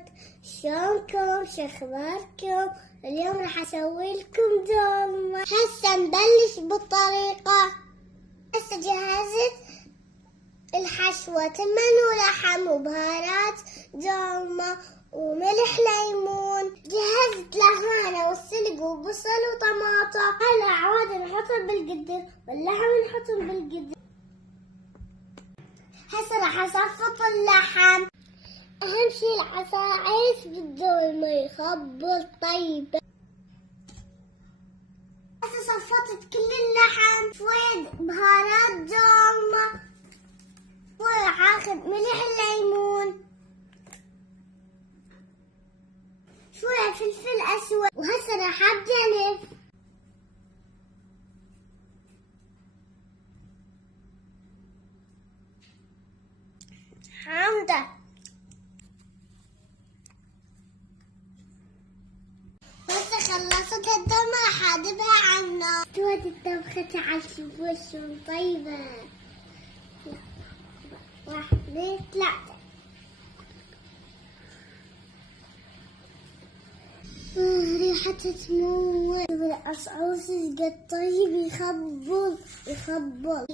حلوات، شلونكم؟ شخباركم؟ اليوم راح اسوي لكم دولمة. هسه نبلش بالطريقة. هسه جهزت الحشوة، تمن ولحم وبهارات دولمة وملح ليمون. جهزت لهانة والسلق وبصل وطماطة. هلا عواد نحطهم بالقدر واللحم نحطهم بالقدر. هسه راح اصفط اللحم. اهم شي العصاعيس بالدولمة يخبل طيب. هسه صفطت كل اللحم، شوية بهارات دولمة، وراح اخذ ملح الليمون، شوية فلفل اسود، وهسه راح ابدا نف. حامدة هسه خلصت الدولمة راح اذبها على النار. استوت الطبخة، تعال شوفوا شلون طيبة. 1 2 3. ريحتها تموت. العصعوص قد طيب، يخبل.